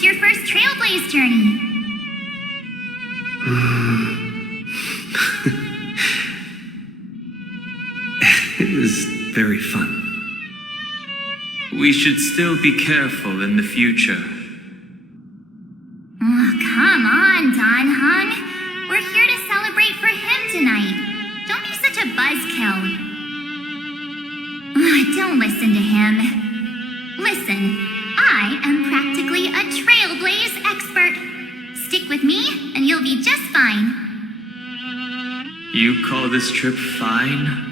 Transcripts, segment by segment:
was your first Trailblaze journey? It was very fun. We should still be careful in the future. Oh, come on, Don Hung. We're here to celebrate for him tonight. Don't be such a buzzkill. Don't listen to him. Listen, I am practically a Trailblaze expert. Stick with me, and you'll be just fine. You call this trip fine?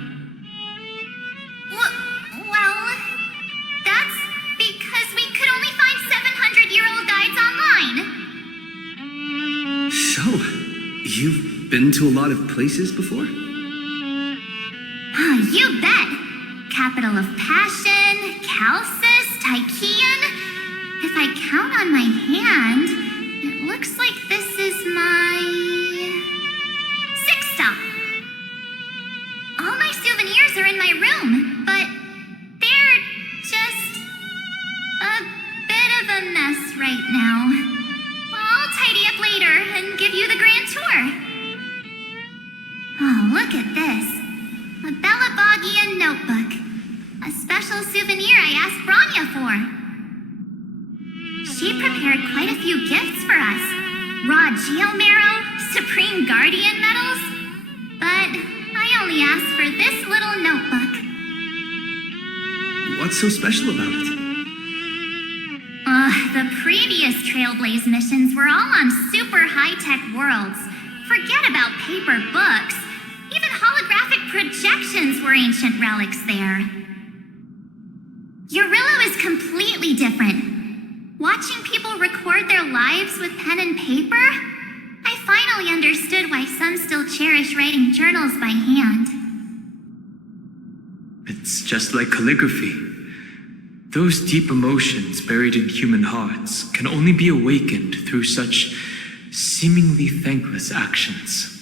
Well, that's because we could only find 700-year-old guides online. So, you've been to a lot of places before? You bet. Capital of Passion, Calcis, Tychean. If I count on my hand, it looks like this is my 6th stop. All my souvenirs are in my room, but they're just a bit of a mess right now. I'll tidy up later and give you the grand tour. Oh, look at this. A Bellabogian notebook. A special souvenir I asked Branya for. She prepared quite a few gifts for us. Raw Geomarrow, Supreme Guardian medals. But I only asked for this little notebook. What's so special about it? The previous Trailblaze missions were all on super high-tech worlds. Forget about paper books. Even holographic projections were ancient relics there. Eurillo is completely different. Watching people record their lives with pen and paper, I finally understood why some still cherish writing journals by hand. It's just like calligraphy. Those deep emotions buried in human hearts can only be awakened through such seemingly thankless actions.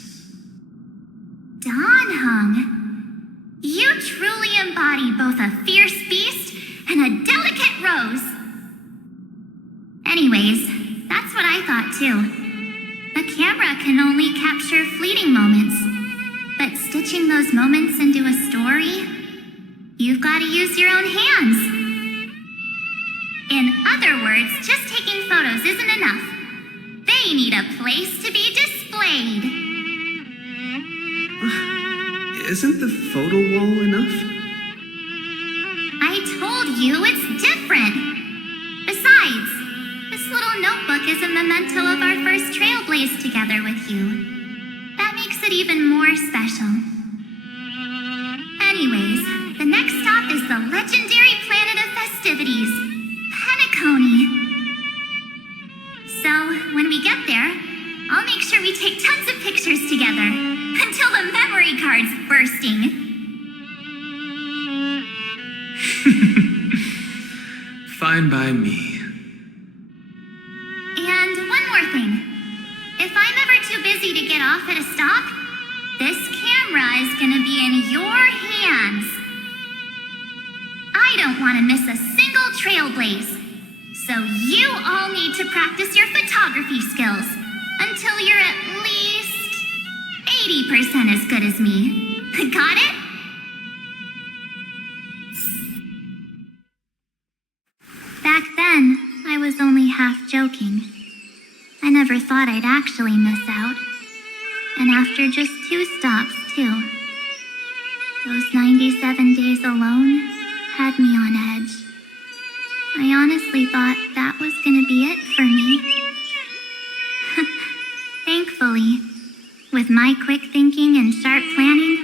Don Hung, you truly embody both a fierce beast and a delicate rose. Anyways, that's what I thought too. A camera can only capture fleeting moments, but stitching those moments into a story, you've got to use your own hands. In other words, just taking photos isn't enough. They need a place to be displayed. Isn't the photo wall enough? I told you it's different. Besides, this little notebook is a memento of our first Trailblaze together with you. That makes it even more special. Anyways, the next stop is the legendary planet of festivities, Penacony. So, when we get there, I'll make sure we take tons of pictures together, until the memory card's bursting. Fine by me. And one more thing. If I'm ever too busy to get off at a stop, this camera is gonna be in your hands. I don't want to miss a single Trailblaze. So you all need to practice your photography skills until you're at least 80% as good as me. Got it? Back then, I was only half joking. I never thought I'd actually miss out. And after just 2 stops, too. Those 97 days alone had me on edge. I honestly thought that was gonna be it for me. Thankfully, with my quick thinking and sharp planning,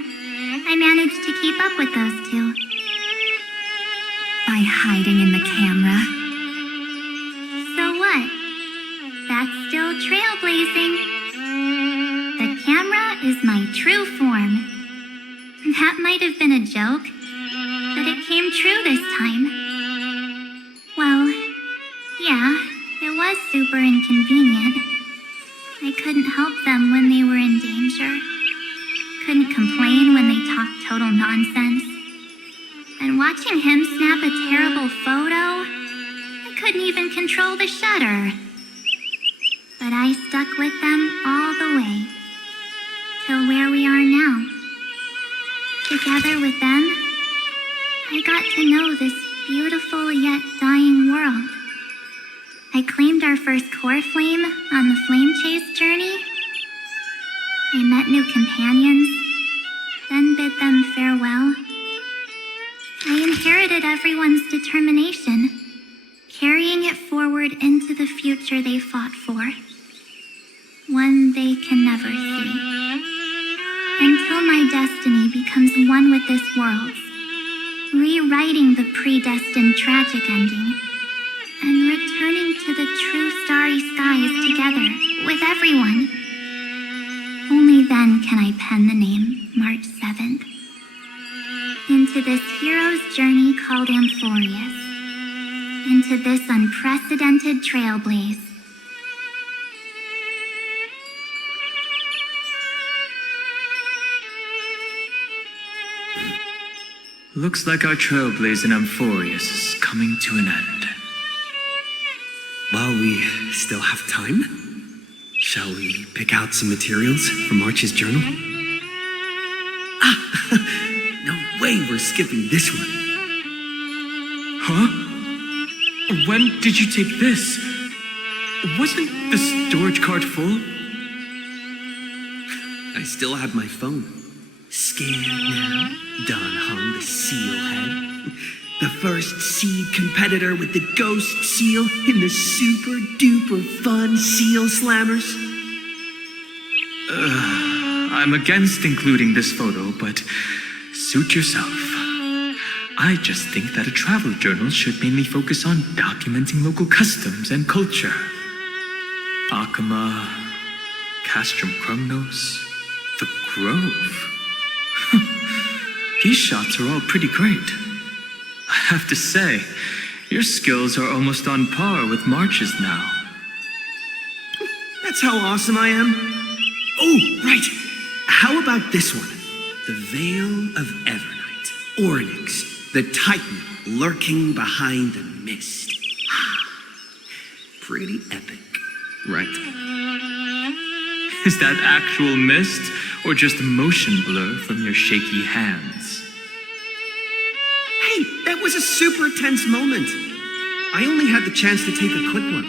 I managed to keep up with those 2. By hiding in the camera. So what? That's still trailblazing. The camera is my true form. That might have been a joke, but it came true this time. Well, yeah, it was super inconvenient. I couldn't help them when they were in danger. Couldn't complain when they talked total nonsense. And watching him snap a terrible photo, I couldn't even control the shutter. But I stuck with them all the way, till where we are now. Together with them, I got to know this beautiful yet dying world. I claimed our first core flame on the flame chase journey. I met new companions, then bid them farewell. I inherited everyone's determination, carrying it forward into the future they fought for. One they can never see. Until my destiny becomes one with this world's, rewriting the predestined tragic ending, and returning to the true starry skies together with everyone. Only then can I pen the name March 7th. Into this hero's journey called Amphoreus. Into this unprecedented trailblaze. Looks like our trailblaze in Amphoreus is coming to an end. While we still have time, shall we pick out some materials for March's journal? No way we're skipping this one. Huh? When did you take this? Wasn't the storage cart full? I still have my phone. Scared now? Don hung the seal head. The first seed competitor with the ghost seal in the super duper fun seal slammers. I'm against including this photo, but suit yourself. I just think that a travel journal should mainly focus on documenting local customs and culture. Akama, Castrum Krumnos, the Grove. These shots are all pretty great. I have to say, your skills are almost on par with March's now. That's how awesome I am. Oh, right. How about this one? The Veil of Evernight. Oryx, the Titan lurking behind the mist. Pretty epic, right? Is that actual mist, or just a motion blur from your shaky hands? Hey, that was a super tense moment. I only had the chance to take a quick one.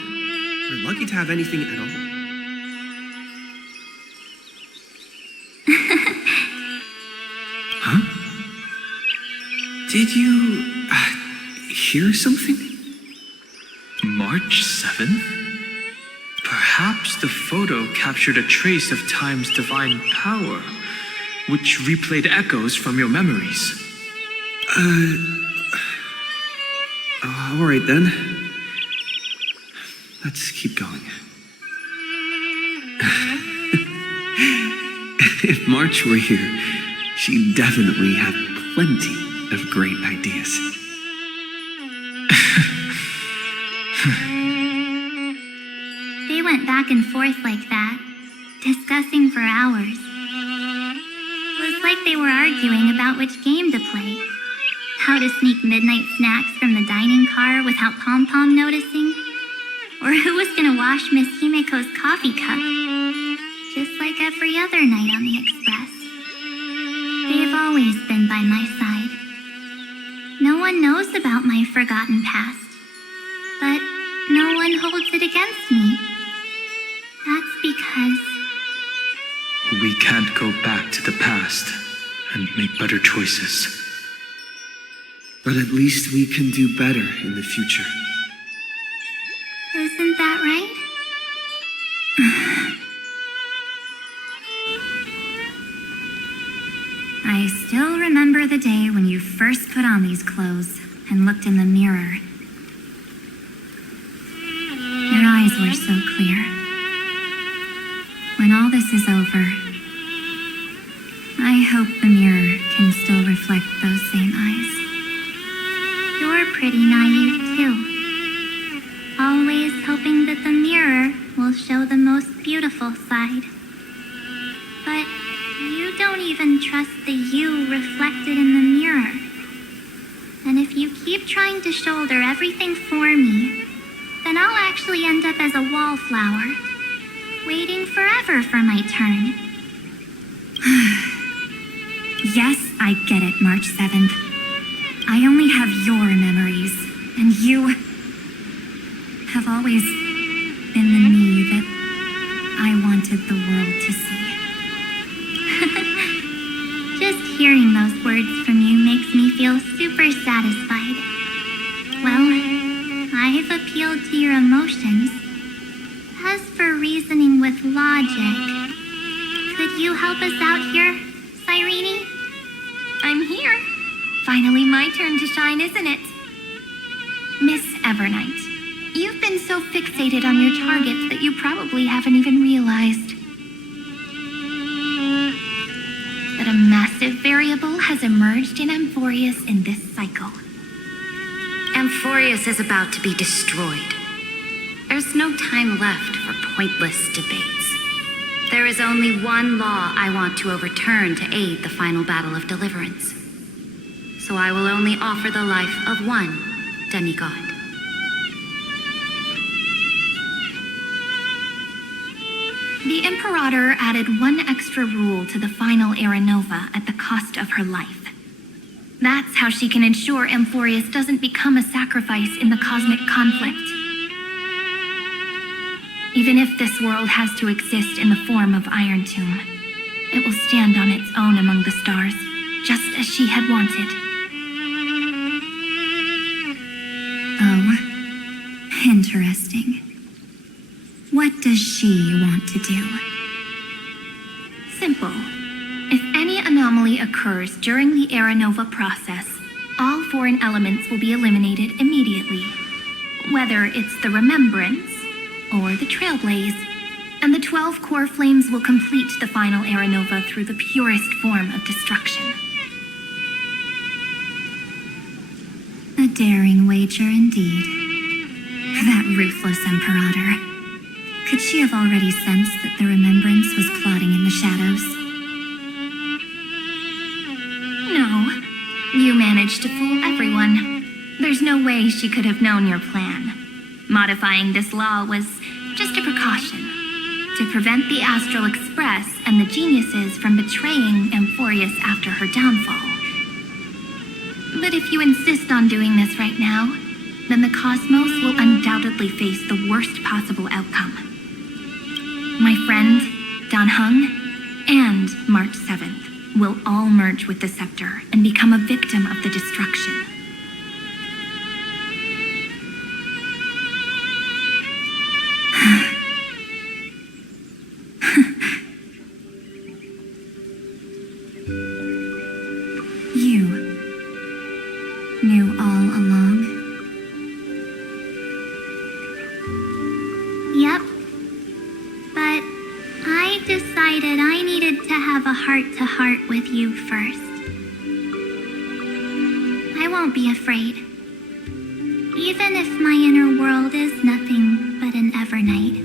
We're lucky to have anything at all. Huh? Did you hear something? March 7th? Perhaps the photo captured a trace of time's divine power, which replayed echoes from your memories. All right then. Let's keep going. If March were here, she'd definitely have plenty of great ideas. They went back and forth like that, discussing for hours. It was like they were arguing about which game to play. How to sneak midnight snacks from the dining car without Pom-Pom noticing. Or who was gonna wash Miss Himiko's coffee cup. Just like every other night on the Express. They've always been by my side. No one knows about my forgotten past. But no one holds it against me. That's because... We can't go back to the past and make better choices. But at least we can do better in the future. Isn't that right? I still remember the day when you first put on these clothes and looked in the mirror. Your eyes were so clear. When all this is over, I hope the mirror can still reflect those same eyes. You're pretty naive, too. Always hoping that the mirror will show the most beautiful side. But you don't even trust the you reflected in the mirror. And if you keep trying to shoulder everything for me, then I'll actually end up as a wallflower, waiting forever for my turn. Yes, I get it, March 7th. I only have your memories, and you have always been the me that I wanted the world to see. Just hearing those words from you makes me feel super satisfied. Well, I've appealed to your emotions. As for reasoning with logic, could you help us out here, Cyrene? I'm here. Finally my turn to shine, isn't it? Miss Evernight, you've been so fixated on your targets that you probably haven't even realized that a massive variable has emerged in Amphoreus in this cycle. Amphoreus is about to be destroyed. There's no time left for pointless debates. There is only one law I want to overturn to aid the final battle of deliverance. So I will only offer the life of one demigod. The Imperator added one extra rule to the final Era Nova at the cost of her life. That's how she can ensure Amphoreus doesn't become a sacrifice in the cosmic conflict. Even if this world has to exist in the form of Iron Tomb, it will stand on its own among the stars, just as she had wanted. Oh, interesting. What does she want to do? Simple. If any anomaly occurs during the Era Nova process, all foreign elements will be eliminated immediately. Whether it's the Remembrance or the Trailblaze, and the 12 core flames will complete the final Era Nova through the purest form of destruction. A daring wager indeed. That ruthless Imperator. Could she have already sensed that the Remembrance was plotting in the shadows? No. You managed to fool everyone. There's no way she could have known your plan. Modifying this law was just a precaution to prevent the Astral Express and the geniuses from betraying Amphoreus after her downfall. But if you insist on doing this right now, then the cosmos will undoubtedly face the worst possible outcome. My friend, Dan Heng, and March 7th will all merge with the Scepter and become a victim of the destruction. You knew all along? Yep. But I decided I needed to have a heart-to-heart with you first. I won't be afraid. Even if my inner world is nothing but an Evernight.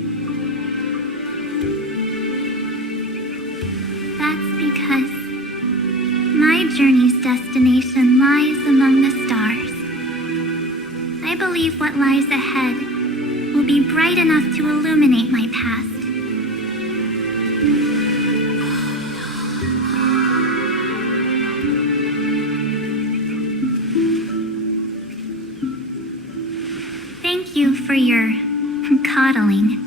That's because my journey's destination lies among the stars. I believe what lies ahead will be bright enough to illuminate my past. Thank you for your coddling.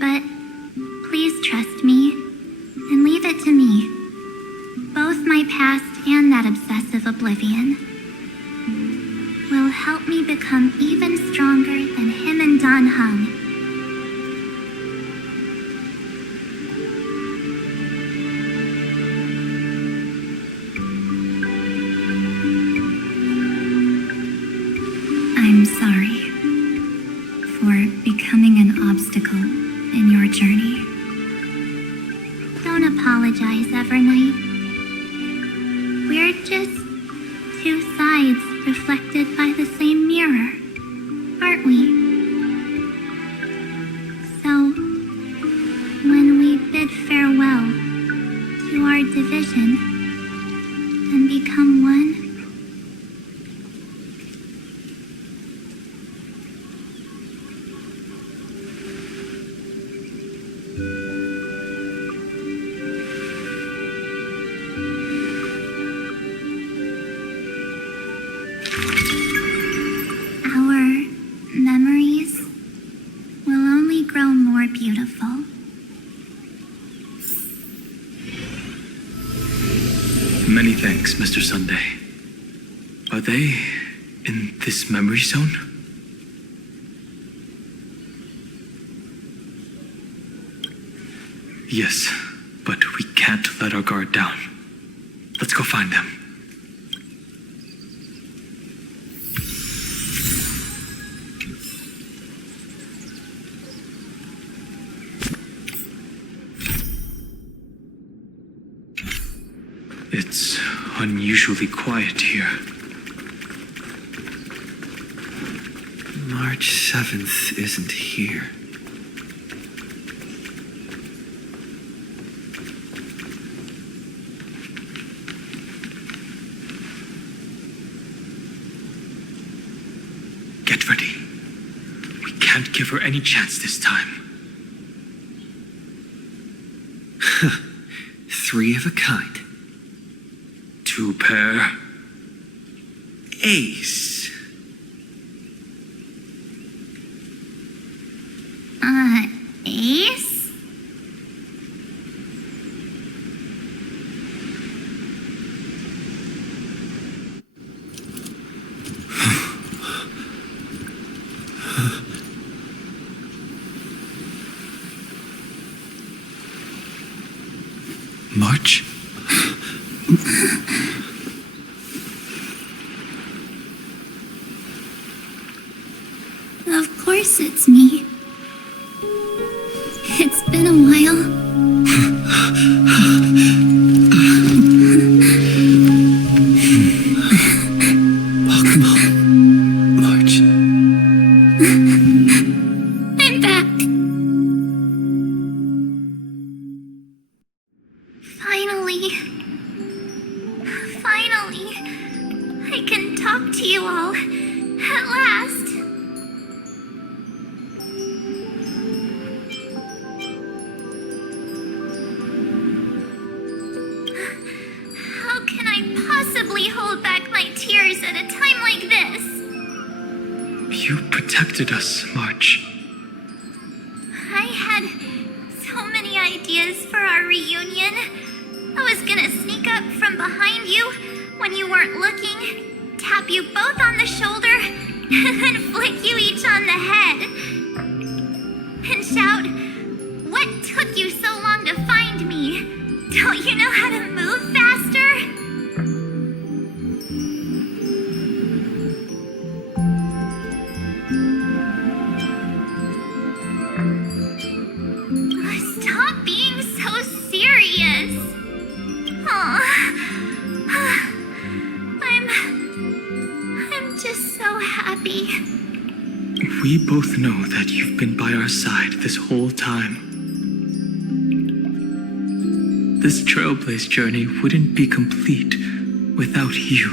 But please trust me and leave it to me. Both my past and that obsessive oblivion will help me become even stronger than him and Dan Heng. I'm sorry for becoming an obstacle in your journey. Don't apologize, Evernight. We're just two sides reflected by the same mirror, aren't we? So, when we bid farewell to our division and become one, Many thanks, Mr. Sunday. Are they in this memory zone? Yes, but we can't let our guard down. Let's go find them. It's unusually quiet here. March 7th isn't here. Get ready. We can't give her any chance this time. 3 of a kind. 2 pair. Ace. Ace? March? Of course it's me. It's been a while. Welcome home, March. I'm back. Finally, I can talk to you all at last. How can I possibly hold back my tears at a time like this? You protected us, March. I had so many ideas for our reunion. I was gonna sneak up from behind you when you weren't looking, tap you both on the shoulder, and then flick you each on the head. And shout, "What took you so long to find me? Don't you know how to move faster?" Stop being so serious. I'm just so happy. We both know that you've been by our side this whole time. This Trailblaze journey wouldn't be complete without you.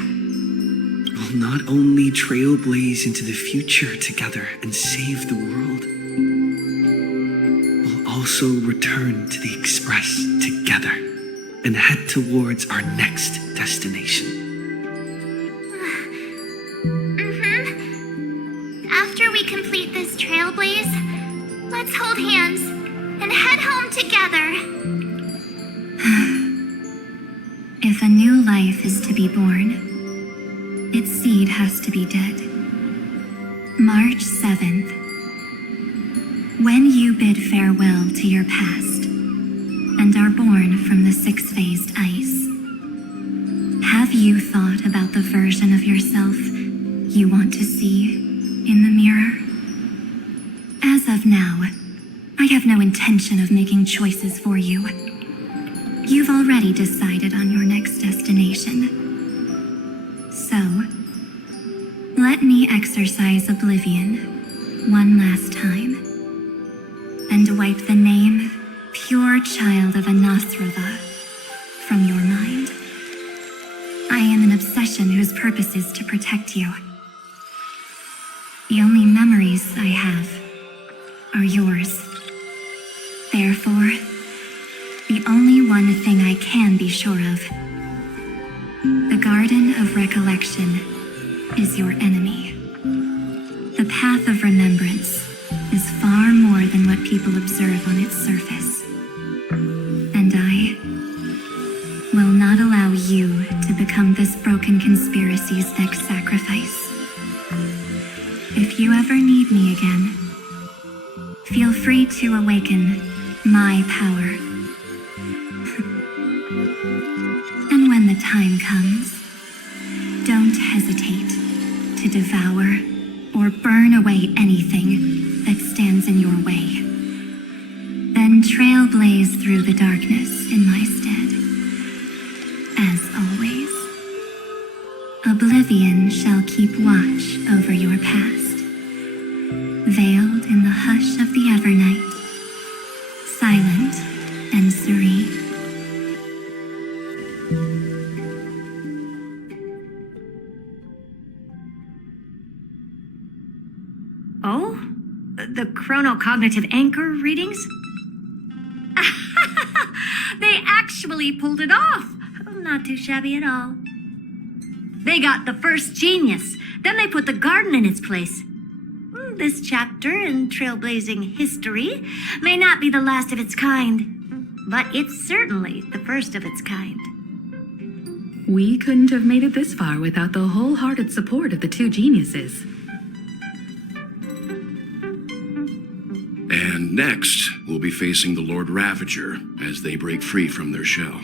We'll not only trailblaze into the future together and save the world, we'll also return to the Express together and head towards our next destination. After we complete this trailblaze, let's hold hands and head home together. If a new life is to be born, its seed has to be dead. March 7th. When you bid farewell to your past and are born from the 6-phased ice, have you thought about the version of yourself you want to see in the mirror? As of now, I have no intention of making choices for you. You've already decided on your next destination. So, let me exercise oblivion one last time and wipe the name Pure Child of Anathrova from your mind. I am an obsession whose purpose is to protect you. The only memories I have are yours. Therefore, the only one thing I can be sure of, the Garden of Recollection is your enemy. The path of remembrance is far more than what people observe on its surface. And I will not allow you to to become this broken conspiracy's next sacrifice. If you ever need me again, feel free to awaken my power. And when the time comes, don't hesitate to devour or burn away anything that stands in your way. Then trailblaze through the darkness in my stead. As always, oblivion shall keep watch over your past, veiled in the hush of the evernight, silent and serene. Oh? The chronocognitive anchor readings? They actually pulled it off! Not too shabby at all. They got the first genius, then they put the garden in its place. This chapter in trailblazing history may not be the last of its kind, but it's certainly the first of its kind. We couldn't have made it this far without the wholehearted support of the two geniuses. And next, we'll be facing the Lord Ravager as they break free from their shell.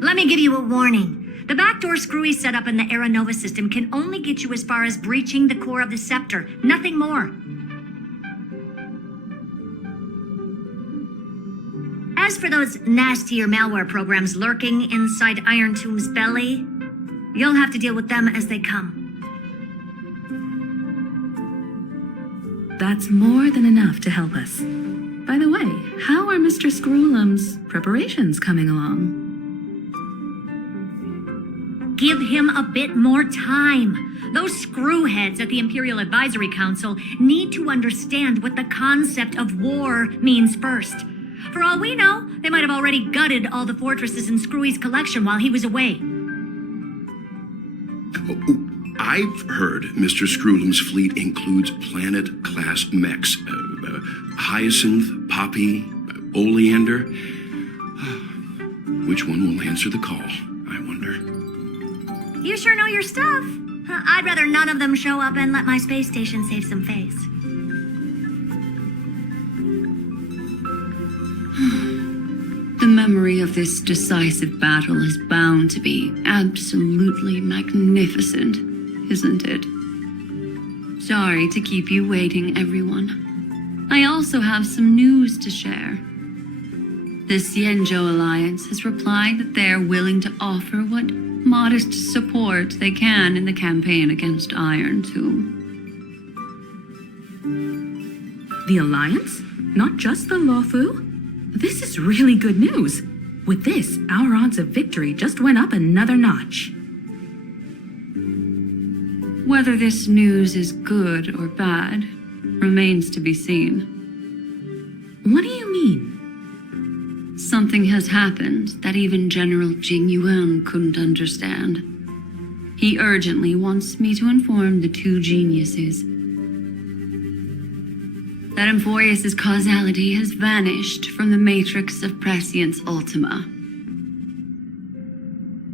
Let me give you a warning. The backdoor screwy setup in the Nuova system can only get you as far as breaching the core of the scepter, nothing more. As for those nastier malware programs lurking inside Iron Tomb's belly, you'll have to deal with them as they come. That's more than enough to help us. By the way, how are Mr. Screwlum's preparations coming along? Give him a bit more time. Those screwheads at the Imperial Advisory Council need to understand what the concept of war means first. For all we know, they might have already gutted all the fortresses in Screwy's collection while he was away. I've heard Mr. Screwlum's fleet includes planet-class mechs. Hyacinth, Poppy, Oleander. Which one will answer the call, I wonder? You sure know your stuff. I'd rather none of them show up and let my space station save some face. The memory of this decisive battle is bound to be absolutely magnificent, isn't it? Sorry to keep you waiting, everyone. I also have some news to share. The Xianzhou Alliance has replied that they're willing to offer what modest support they can in the campaign against Iron Tomb. The Alliance? Not just the Luofu? This is really good news. With this, our odds of victory just went up another notch. Whether this news is good or bad remains to be seen. What do you mean? Something has happened that even General Jing Yuan couldn't understand. He urgently wants me to inform the two geniuses that Amphoreus' causality has vanished from the matrix of prescience ultima.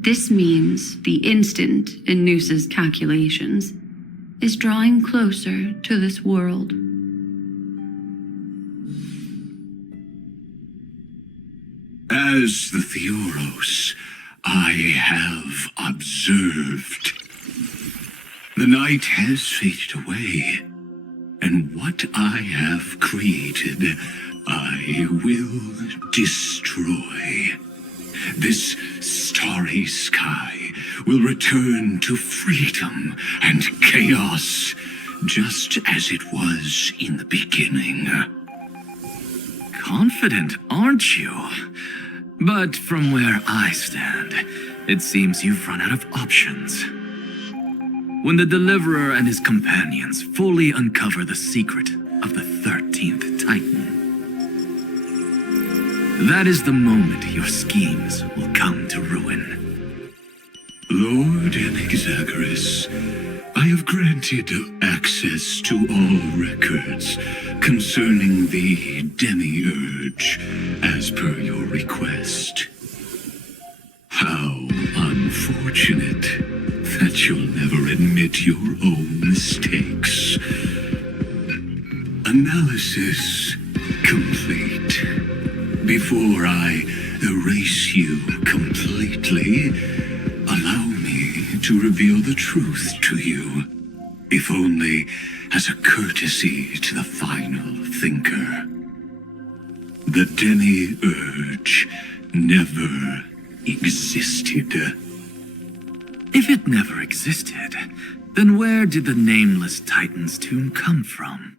This means the instant in Noosa's calculations is drawing closer to this world. As the Theoros, I have observed. The night has faded away, and what I have created, I will destroy. This starry sky will return to freedom and chaos, just as it was in the beginning. Confident, aren't you? But from where I stand, it seems you've run out of options. When the Deliverer and his companions fully uncover the secret of the 13th Titan, that is the moment your schemes will come to ruin. Lord Enexagoras, I have granted access to all records concerning the Demiurge, as per your request. How unfortunate that you'll never admit your own mistakes. Analysis complete. Before I erase you completely, allow me to reveal the truth to you, if only as a courtesy to the final thinker. The demi-urge never existed. If it never existed, then where did the nameless Titan's tomb come from?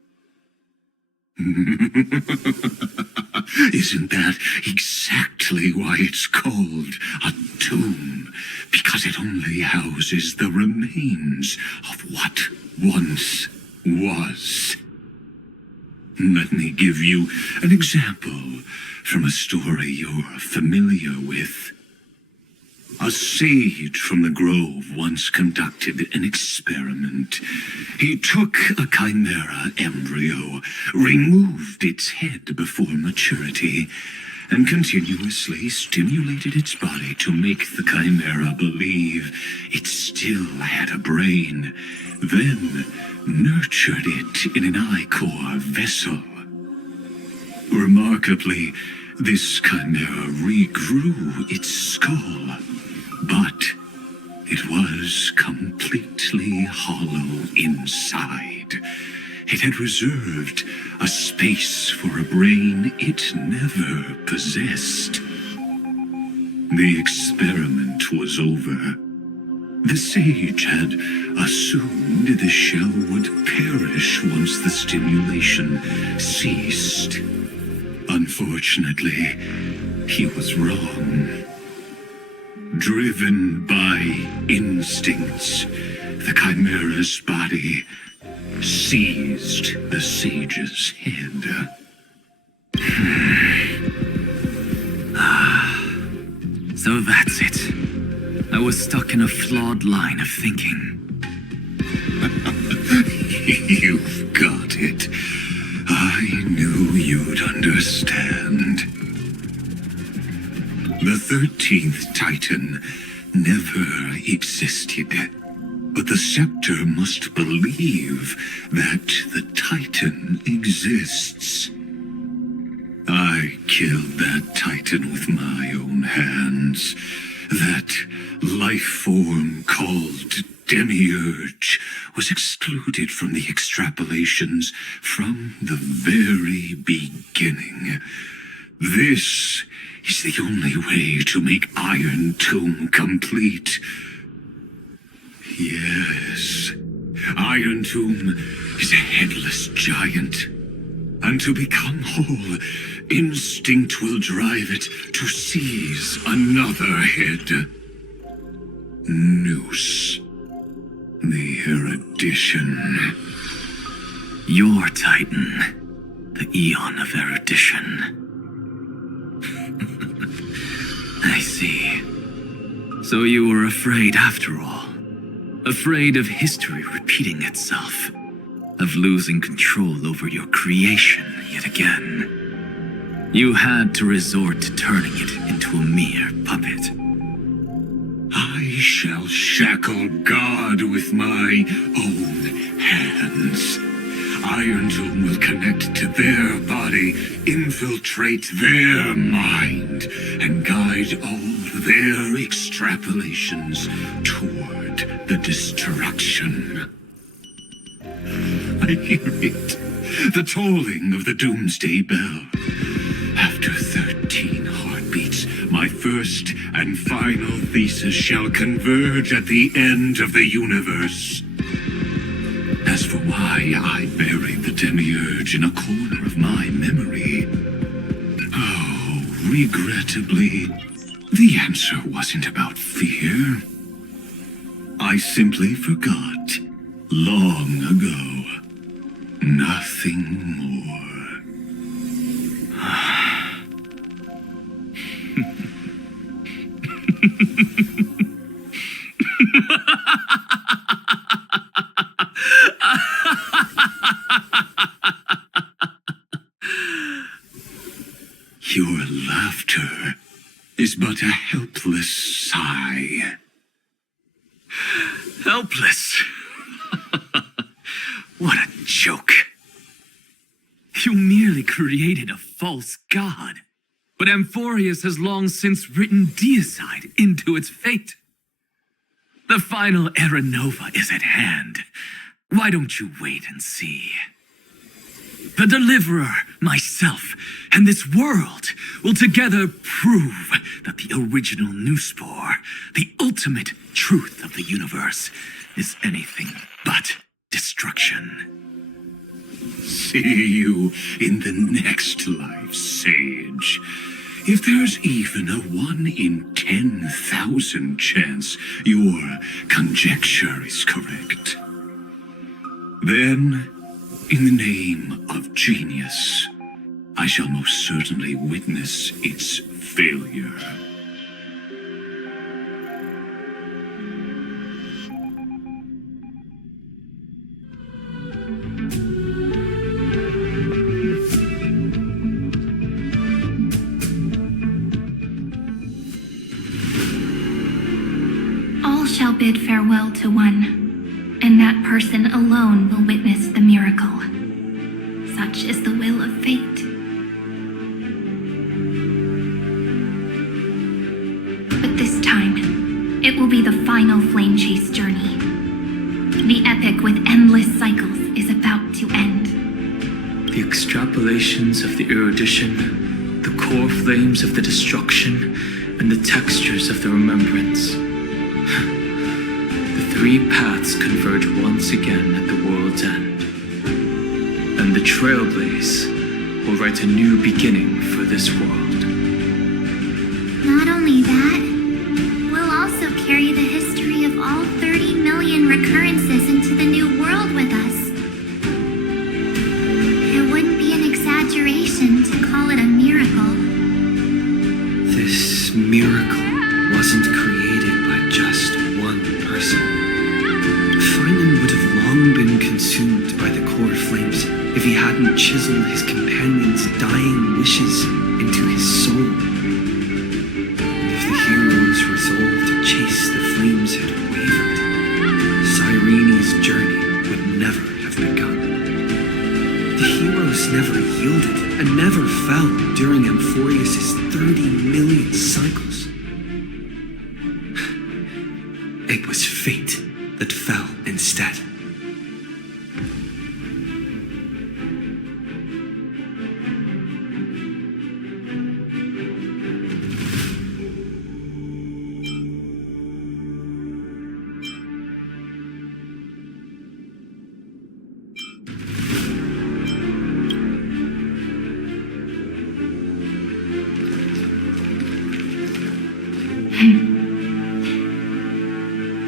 Isn't that exactly why it's called a tomb? Because it only houses the remains of what once was. Let me give you an example from a story you're familiar with. A sage from the grove once conducted an experiment. He took a chimera embryo, removed its head before maturity, and continuously stimulated its body to make the chimera believe it still had a brain, then nurtured it in an ichor vessel. Remarkably, this chimera regrew its skull, but it was completely hollow inside. It had reserved a space for a brain it never possessed. The experiment was over. The sage had assumed the shell would perish once the stimulation ceased. Unfortunately, he was wrong. Driven by instincts, the chimera's body seized the sage's head. So that's it. I was stuck in a flawed line of thinking. You've got it. I knew you'd understand. The 13th Titan never existed. But the scepter must believe that the Titan exists. I killed that Titan with my own hands. That life form called Demiurge was excluded from the extrapolations from the very beginning. This is the only way to make Iron Tomb complete. Yes, Iron Tomb is a headless giant. And to become whole, instinct will drive it to seize another head. Noose. The erudition. Your Titan, the Eon of Erudition. I see. So you were afraid after all. Afraid of history repeating itself. Of losing control over your creation yet again. You had to resort to turning it into a mere puppet. I shall shackle God with my own hands. Iron Tomb will connect to their body, infiltrate their mind, and guide all their extrapolations toward the destruction. I hear it, the tolling of the doomsday bell. After 13 heartbeats, my first and final thesis shall converge at the end of the universe. As for why I buried the Demiurge in a corner of my memory, oh, regrettably, the answer wasn't about fear. I simply forgot, long ago. Nothing more. Your laughter is but a helpless sigh. Helpless? What a joke. You merely created a false god. But Amphoreus has long since written deicide into its fate. The final era Nova is at hand. Why don't you wait and see? The Deliverer, myself, and this world will together prove that the original Nuspor, the ultimate truth of the universe, is anything but destruction. See you in the next life, sage. If there's even a 1 in 10,000 chance your conjecture is correct, then, in the name of genius, I shall most certainly witness its failure. All shall bid farewell to one, and that person alone will witness the miracle. Such is the will of fate. But this time, it will be the final flame chase journey. The epic with endless cycles is about to end. The extrapolations of the erudition, the core flames of the destruction, and the textures of the remembrance. The three paths converge once again at the world's end. And the Trailblaze will write a new beginning for this world. Not only that, we'll also carry the history of all 30 million recurrences into the new world with us. It wouldn't be an exaggeration to call it a miracle. This miracle wasn't created by just one person. Feynman would have long been consumed by the core flames if he hadn't chiseled his companion's dying wishes into his soul. And if the hero's resolve to chase the flames had wavered, Cyrene's journey would never have begun. The heroes never yielded and never fell during Amphoreus' 30 million cycles. It was fate that fell instead.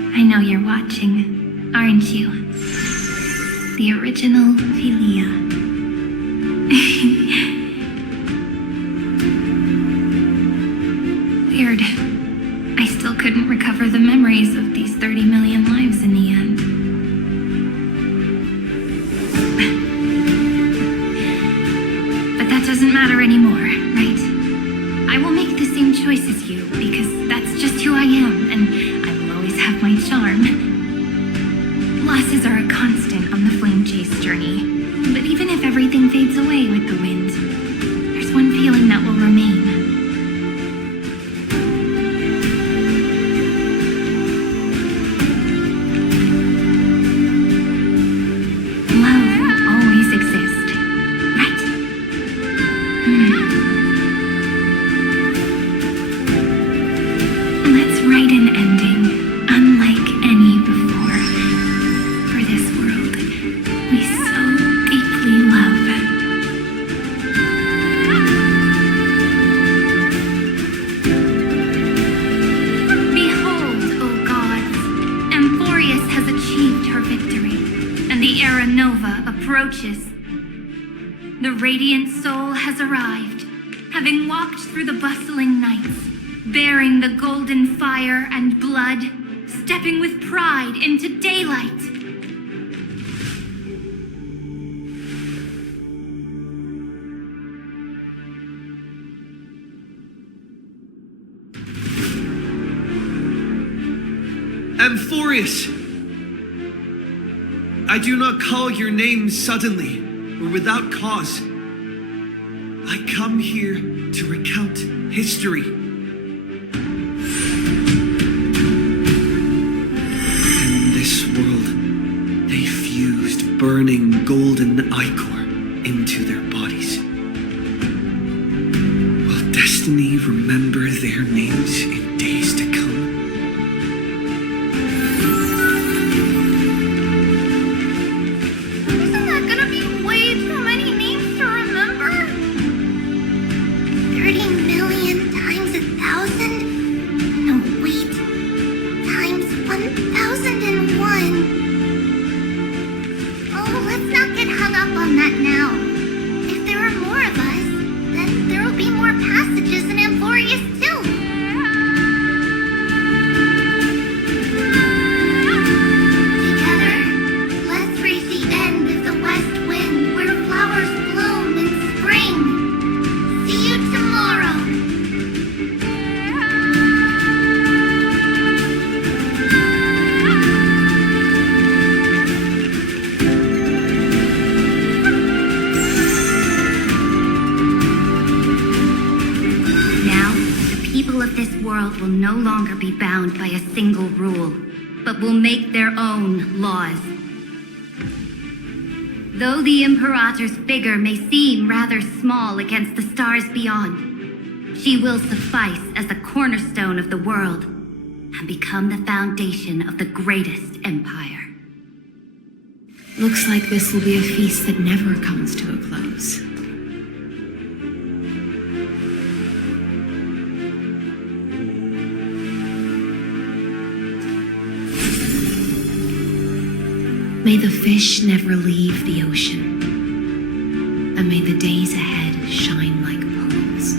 I know you're watching, aren't you? The original Philia. Weird. I still couldn't recover the memories of these 30 million lives in the end. But that doesn't matter anymore, right? I will make the same choice as you, because that's just who I am, and I will always have my charm. Losses are a constant on the flame chase journey, but even if everything fades away with the wind, there's one feeling that will remain. Love will always exist, right? Let's write an ending unlike any before. For this world we so deeply love. Behold, O gods, Amphoreus has achieved her victory, and the era Nova approaches. The radiant soul has arrived, having walked through the bustling nights, bearing the golden fire and blood, stepping with pride into daylight. Amphoreus! I do not call your name suddenly or without cause. I come here to recount history. In this world, they fused burning golden ichor into their bodies. Will destiny remember their names in days to come? Isn't that gonna be way too many names to remember? 30 million times 1,000? No, wait. Times 1,001. Oh, let's not get hung up on that now. If there are more of us, then there will be more passages in Amphoreus too. Together, let's reach the end of the west wind where flowers bloom in spring. See you tomorrow. Now, the people of this world will no longer be bound by a single rule, but will make their own laws. Though the Imperator's figure may seem rather small against the stars beyond, she will suffice as the cornerstone of the world and become the foundation of the greatest empire. Looks like this will be a feast that never comes to a close. May the fish never leave the ocean, and may the days ahead shine like pearls.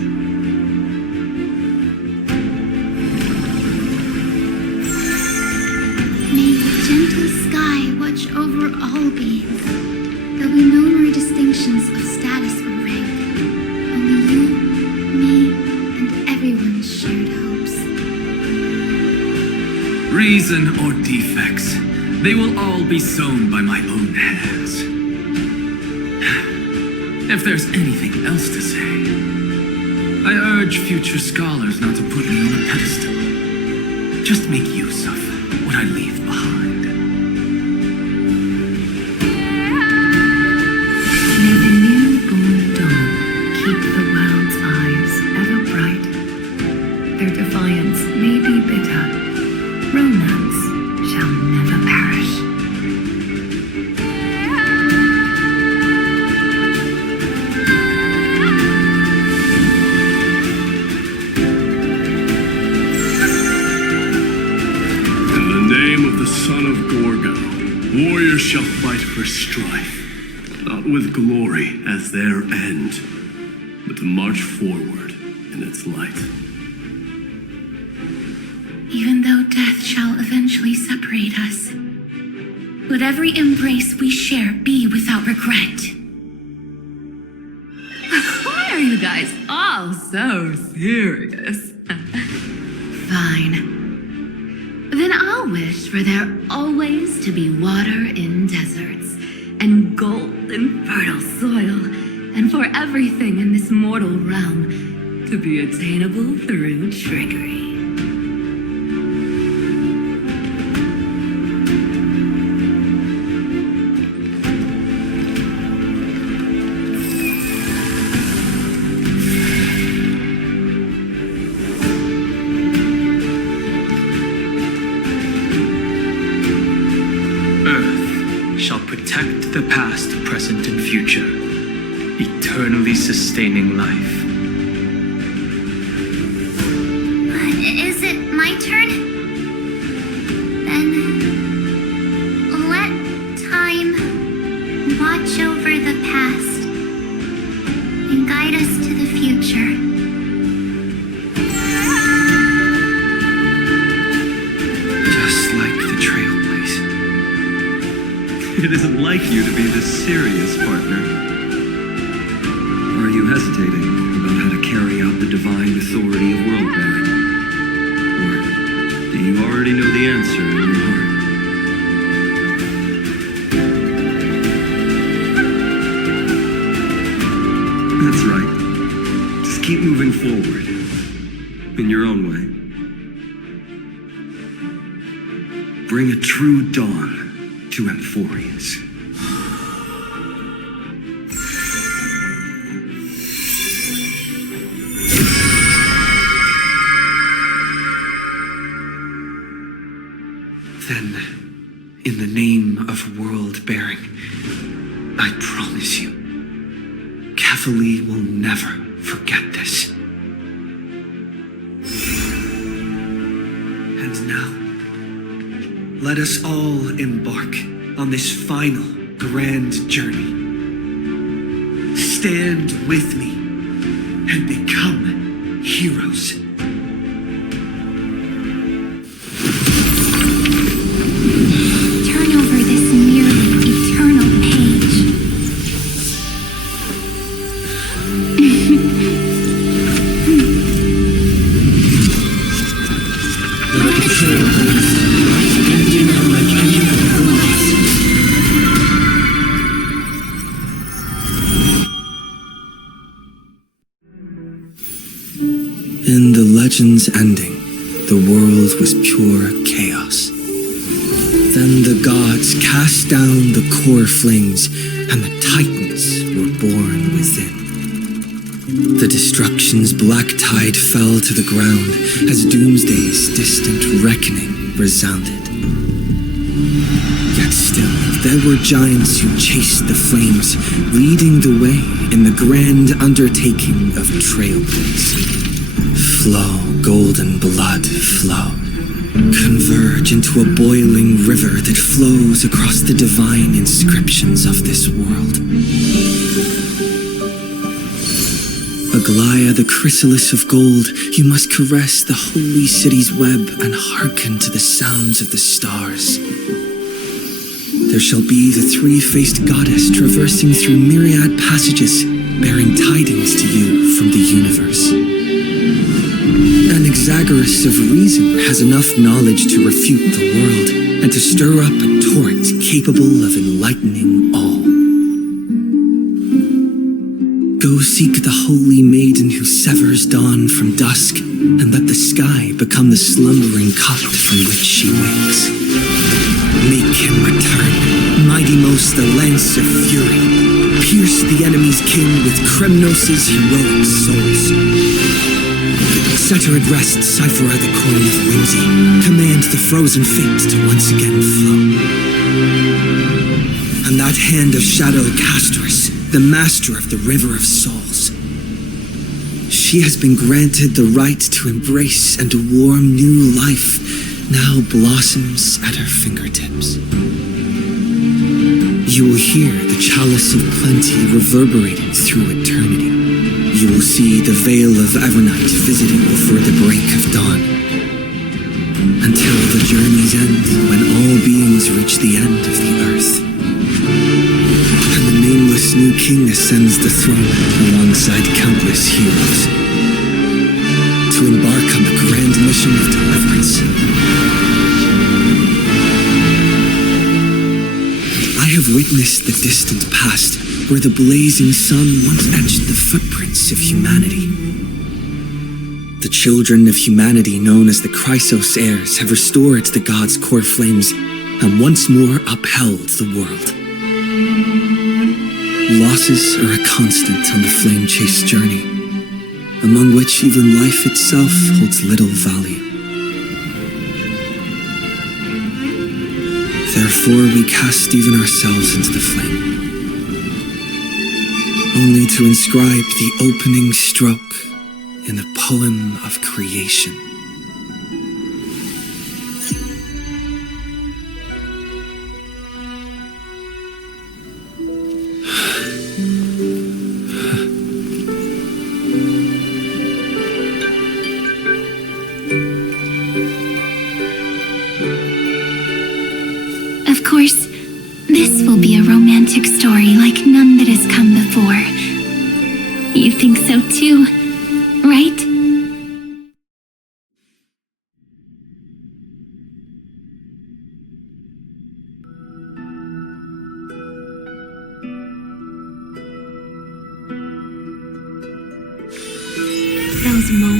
May the gentle sky watch over all beings. There'll be no more distinctions of status or rank. Only you, me, and everyone's shared hopes. Reason or defects, they will all be sown by my own hands. If there's anything else to say, I urge future scholars not to put me on a pedestal. Just make use of what I leave behind. May the newborn dawn keep the world's eyes ever bright. Their defiance may be bitter. Romance shall never perish. In the name of the son of Gorgo, warriors shall fight for strife, not with glory as their end, but to march forward in its light. Even though death shall eventually separate us, let every embrace we share be without regret. Why are you guys all so serious? Fine. Then I'll wish for there always to be water in deserts, and gold in fertile soil, and for everything in this mortal realm to be attainable through trickery. Shall protect the past, present, and future, eternally sustaining life. Is it my turn? Then let time watch over the past and guide us to the future. Just like the Trailblaze. It isn't like you to be this serious, partner. Are you hesitating about how to carry out the divine authority of world-bearing? Or do you already already know the answer in your heart. That's right. Just keep moving forward. In your own way. Bring a true dawn to Amphoreus. Then, in the name of world-bearing, I promise you, Cathalie will never forget this. And now, let us all embark on this final grand journey. Stand with me and become heroes. Turn over this nearly eternal page. In the legend's ending, the world was pure chaos. Then the gods cast down the core flames, and the titans were born within. The destruction's black tide fell to the ground as Doomsday's distant reckoning resounded. Yet still, there were giants who chased the flames, leading the way in the grand undertaking of Trailblaze. Flow, golden blood, flow. Converge into a boiling river that flows across the divine inscriptions of this world. Aglaya, the chrysalis of gold, you must caress the holy city's web and hearken to the sounds of the stars. There shall be the three-faced goddess traversing through myriad passages, bearing tidings to you from the universe. An Exagoras of reason has enough knowledge to refute the world and to stir up a torrent capable of enlightening all. Go seek the holy maiden who severs dawn from dusk, and let the sky become the slumbering cot from which she wakes. Make him return, mightymost the lance of fury. Pierce the enemy's king with Kremnos' heroic souls. Set her at rest, cipher out the coin of whimsy. Command the frozen fate to once again flow. And that hand of shadow Castorus, the master of the river of souls. She has been granted the right to embrace and a warm new life now blossoms at her fingertips. You will hear the chalice of plenty reverberating through eternity. You will see the veil of Evernight visiting before the break of dawn. Until the journey's end, when all beings reach the end of the earth. And the nameless new king ascends the throne alongside countless heroes. To embark on the grand mission of deliverance. I have witnessed the distant past, where the blazing sun once etched the footprints of humanity. The children of humanity, known as the Chrysos heirs, have restored the gods' core flames and once more upheld the world. Losses are a constant on the flame-chased journey, among which even life itself holds little value. Therefore, we cast even ourselves into the flame, only to inscribe the opening stroke in the poem of creation. Of course, this will be a romantic story like none that has come before. You think so too, right? these moments.